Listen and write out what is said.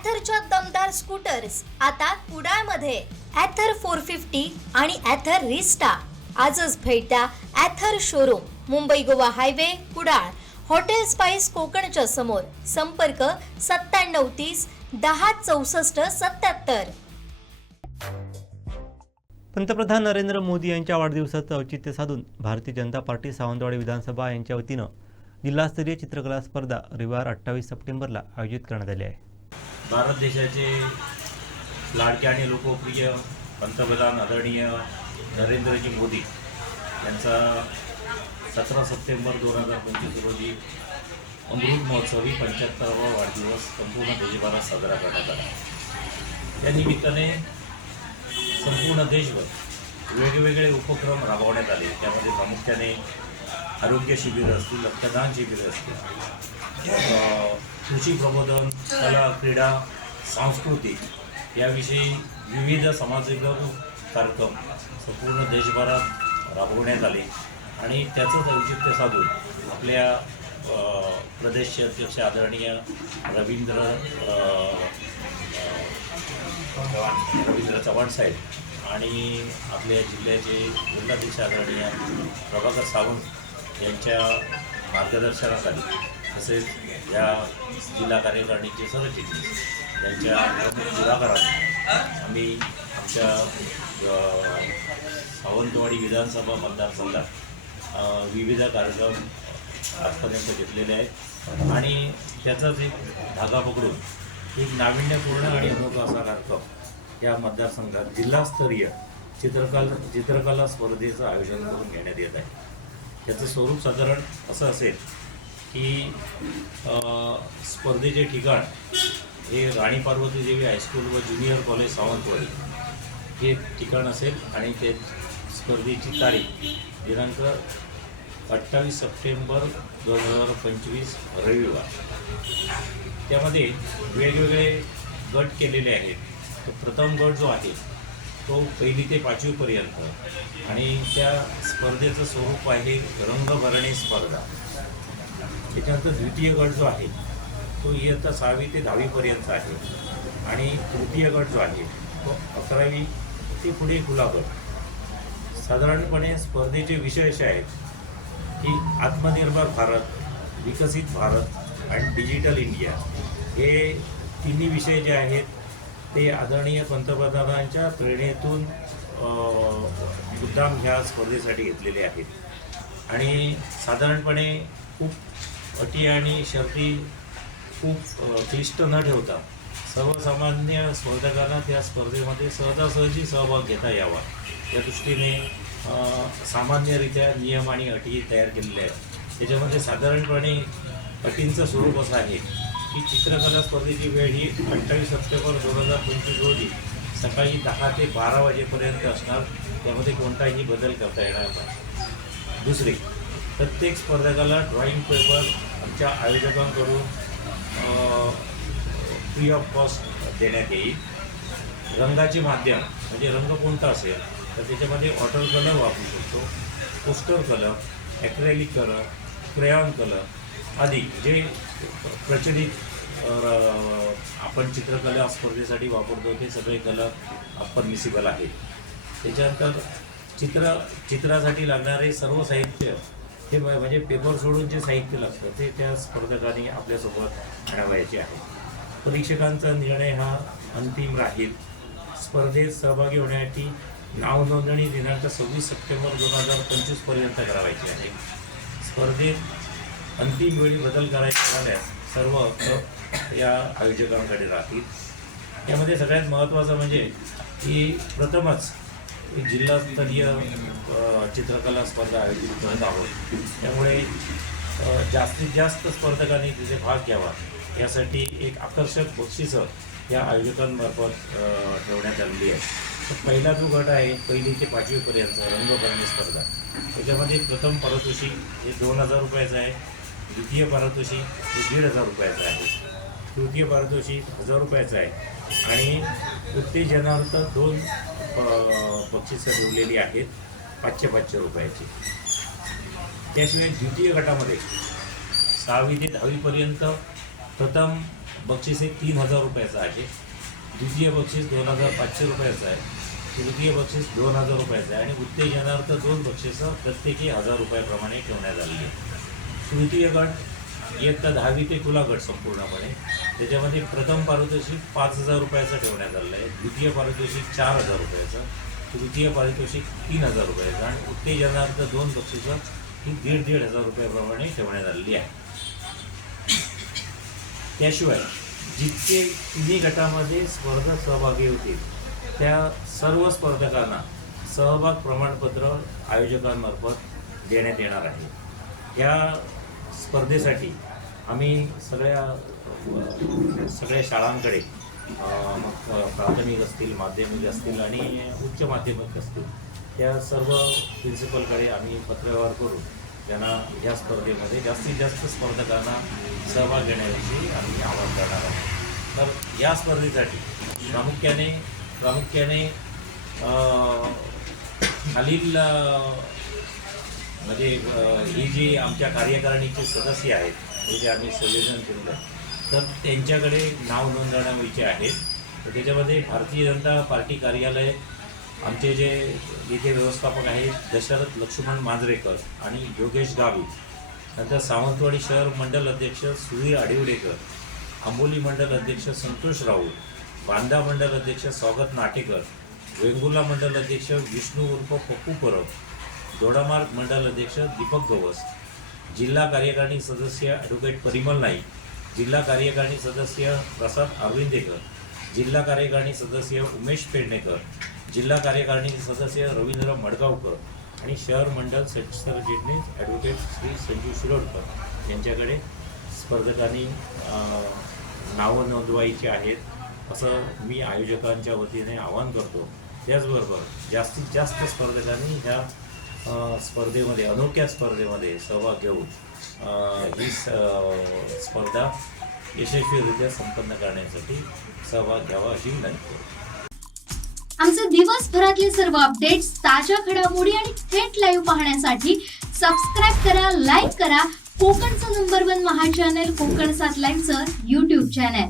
ॲथरच्या दमदार स्कूटर्स आता कुडाळमध्ये. ॲथर फोर फिफ्टी आणि ॲथर रिस्टा आजच भेट द्या Ather showroom Mumbai Goa highway Kudal. Hotel spice कोकणच्या समोर. संपर्क सत्त्याण्णव तीस दहा चौसष्ट सत्याहत्तर पंतप्रधान नरेंद्र मोदी यांच्या वाढदिवसाचं औचित्य साधून भारतीय जनता पार्टी सावंतवाडी विधानसभा यांच्या वतीनं जिल्हास्तरीय चित्रकला स्पर्धा रविवार अठ्ठावीस सप्टेंबरला आयोजित करण्यात आली आहे. भारत देशाचे लाडके आणि लोकप्रिय पंतप्रधान आदरणीय नरेंद्रजी मोदी यांचा सतरा सप्टेंबर दोन हजार पंचवीस रोजी अमृत महोत्सवी पंच्याहत्तरावा वाढदिवस संपूर्ण देशभरात साजरा करण्यात आला. त्या निमित्ताने संपूर्ण देशभर वेगवेगळे उपक्रम राबवण्यात आले. त्यामध्ये प्रामुख्याने आरोग्य शिबिरं असतील रक्तदान शिबिरं असतील. कृषी प्रबोधन कला क्रीडा सांस्कृतिक याविषयी विविध समाजसेवक कार्यक्रम संपूर्ण देशभरात राबवण्यात आले. आणि त्याचंच औचित्य साधून आपल्या अ, प्रदेशचे अध्यक्ष आदरणीय रवींद्र रवींद्र चव्हाण साहेब आणि आपल्या जिल्ह्याचे जिल्हाध्यक्ष आदरणीय प्रभाकर सावंत यांच्या मार्गदर्शनाखाली तसेच या जिल्हा कार्यकारिणीचे सरचिटणीस यांच्या पुढाकाराने आम्ही आमच्या सावंतवाडी विधानसभा मतदारसंघात विविध कार्यक्रम आजपर्यंत घेतलेले आहेत. आणि त्याचाच एक धागा पकडून एक नाविन्यपूर्ण आणि अनोखा असा कार्यक्रम या मतदारसंघात जिल्हास्तरीय चित्रकला चित्रकला स्पर्धेचं आयोजन करून घेण्यात येत आहे. त्याचं स्वरूप साधारण असं असेल की स्पर्धेचे ठिकाण हे राणी पार्वती देवी हायस्कूल व ज्युनियर कॉलेज सावंतवाडी हे ठिकाण असेल आणि ते स्पर्धेची तारीख दिनांक अठ्ठावीस सप्टेंबर दोन हजार पंचवीस रविवार. त्यामध्ये वेगवेगळे गट केलेले आहेत. तो प्रथम गट जो आहे तो पहिली ते पाचवीपर्यंत आणि त्या स्पर्धेचं स्वरूप आहे रंगभरणी स्पर्धा. त्याच्यानंतर द्वितीय गट जो आहे तो इयत्ता सहावी ते दहावीपर्यंत आहे. आणि तृतीय गट जो आहे तो अकरावी ते पुढे खुला गट. साधारणपणे स्पर्धेचे विषय असे आहेत की आत्मनिर्भर भारत विकसित भारत आणि डिजिटल इंडिया हे तिन्ही विषय जे आहेत ते आदरणीय पंतप्रधानांच्या प्रेरणेतून मुद्दाम ह्या स्पर्धेसाठी घेतलेले आहेत. आणि साधारणपणे खूप अटी आणि शर्ती खूप क्लिष्ट न ठेवता सर्वसामान्य स्पर्धकांना त्या स्पर्धेमध्ये सहजासहजी सहभाग घेता यावा. या दृष्टीने सामान्यरित्या नियम आणि अटी तयार केलेल्या आहेत. त्याच्यामध्ये साधारणपणे अटींचं स्वरूप असं आहे की चित्रकला स्पर्धेची वेळ ही अठ्ठावीस सप्टेंबर दोन हजार पंचवीस रोजी सकाळी दहा ते बारा वाजेपर्यंत असणार. त्यामध्ये कोणताही बदल करता येणार नाही. दुसरी प्रत्येक स्पर्धकाला ड्रॉइंग पेपर आमच्या आयोजकांकडून फ्री ऑफ कॉस्ट देण्यात येईल. रंगाचे माध्यम म्हणजे रंग कोणता असेल तर त्याच्यामध्ये वॉटर कलर वापरू शकतो. Poster colour acrylic colour crayon colour आधी जे प्रचलित आपण चित्रकला स्पर्धेसाठी वापरतो ते सगळे कलर परमिसिबल आहेत त्याच्यानंतर चित्र चित्रासाठी लागणारे सर्व साहित्य हे म्हणजे पेपर सोडून जे साहित्य लागतं ते त्या स्पर्धकांनी आपल्यासोबत आणवायचे आहे. परीक्षकांचा निर्णय हा अंतिम राहील. स्पर्धेत सहभागी होण्यासाठी नाव नोंदणी दिनांक सव्वीस सप्टेंबर दोन हजार पंचवीसपर्यंत करावायची आहे. स्पर्धेत अंतिम वेळी बदल करायचे झाल्यास सर्व हक्क या आयोजकांकडे राहतील. यामध्ये सगळ्यात महत्त्वाचं म्हणजे की प्रथमच जिल्हास्तरीय चित्रकला स्पर्धा आयोजित करत आहोत. त्यामुळे जास्तीत जास्त स्पर्धकांनी तिथे भाग घ्यावा. यासाठी एक आकर्षक बक्षिसं या आयोजकांमार्फत ठेवण्यात आलेली आहे तर पहिला जो गट आहे पहिली ते पाचवीपर्यंत रंगभरणी स्पर्धा. त्याच्यामध्ये प्रथम पारितोषिक हे दोन हजार रुपयाचं आहे. द्वितीय पारितोषिक हे दीड हजार रुपयाचं आहे. तृतीय पारितोषिक हजार रुपयाचं आहे. आणि उत्तेजनार्थ दोन अ, बक्षिसं ठेवलेली आहेत. पाचशे पाचशे रुपयाची. त्याशिवाय द्वितीय गटामध्ये सहावी ते दहावीपर्यंत प्रथम बक्षीस हे तीन हजार रुपयाचं आहे. द्वितीय बक्षीस दोन हजार पाचशे रुपयाचं आहे. तृतीय बक्षीस दोन हजार रुपयाचं आहे. आणि उत्तेजनार्थ दोन बक्षिसं प्रत्येकी हजार रुपयाप्रमाणे ठेवण्यात आलेली आहे तृतीय गट इयत्ता दहावी ते खुला गट संपूर्णपणे. त्याच्यामध्ये प्रथम पारितोषिक पाच हजार रुपयाचं ठेवण्यात आलेलं आहे. द्वितीय पारितोषिक चार हजार रुपयाचं. तृतीय पारितोषिक तीन हजार रुपयाचं. आणि उत्तेजनार्थ दोन बक्षिसं ही दीड दीड हजार रुपयाप्रमाणे ठेवण्यात आलेली आहे. त्याशिवाय जितके तिन्ही गटामध्ये स्पर्धक सहभागी होतील त्या सर्व स्पर्धकांना सहभाग प्रमाणपत्र आयोजकांमार्फत देण्यात येणार आहे. या स्पर्धेसाठी आम्ही सगळ्या सगळ्या शाळांकडे मग प्राथमिक असतील माध्यमिक असतील आणि उच्च माध्यमिक असतील त्या सर्व प्रिन्सिपलकडे आम्ही पत्रव्यवहार करून त्यांना या स्पर्धेमध्ये जास्तीत जास्त स्पर्धकांना सहभाग घेण्याविषयी आम्ही आवाहन करणार आहोत. तर या स्पर्धेसाठी प्रामुख्याने प्रामुख्याने खालील म्हणजे ही जी आमच्या कार्यकारिणीचे सदस्य आहेत हे जे आम्ही संयोजन केलेलं आहे तर त्यांच्याकडे नाव नोंदवण्याविषयी आहेत तर त्याच्यामध्ये भारतीय जनता पार्टी कार्यालय आमचे जे इथे व्यवस्थापक आहेत दशरथ लक्ष्मण मांजरेकर आणि योगेश गावी नंतर सावंतवाडी शहर मंडल अध्यक्ष सुधीर आडिवडेकर आंबोली मंडल अध्यक्ष संतोष राऊत बांदा मंडल अध्यक्ष स्वागत नाटेकर वेंगुला मंडल अध्यक्ष विष्णू उर्फ पप्पू परब दोडामार्ग मंडल अध्यक्ष दीपक गवस जिल्हा कार्यकारिणी सदस्य ॲडव्होकेट परिमल नाईक जिल्हा कार्यकारिणी सदस्य प्रसाद अरविंदेकर जिल्हा कार्यकारिणी सदस्य उमेश पेडणेकर जिल्हा कार्यकारिणी सदस्य रवींद्र मडगावकर आणि शहर मंडल सरचिटणीस ॲडव्होकेट श्री संजीव शिरोडकर यांच्याकडे स्पर्धकांनी नावं नोंदवायची आहेत असं मी आयोजकांच्या वतीने आवाहन करतो. त्याचबरोबर जास्तीत जास्त स्पर्धकांनी ह्या स्पर्धेमध्ये अनोख्या स्पर्धेमध्ये सहभाग घेऊन ही स्पर्धा यशस्वीरित्या संपन्न करण्यासाठी सहभाग घ्यावा अशी विनंती करतो आमचे दिवसभरातले सर्व अपडेट्स ताज्या घडामोडी आणि थेट लाईव्ह पाहण्यासाठी सबस्क्राईब करा लाईक करा. कोकणचं नंबर वन महा चॅनल कोकण सात लाईव्हचं युट्यूब चॅनल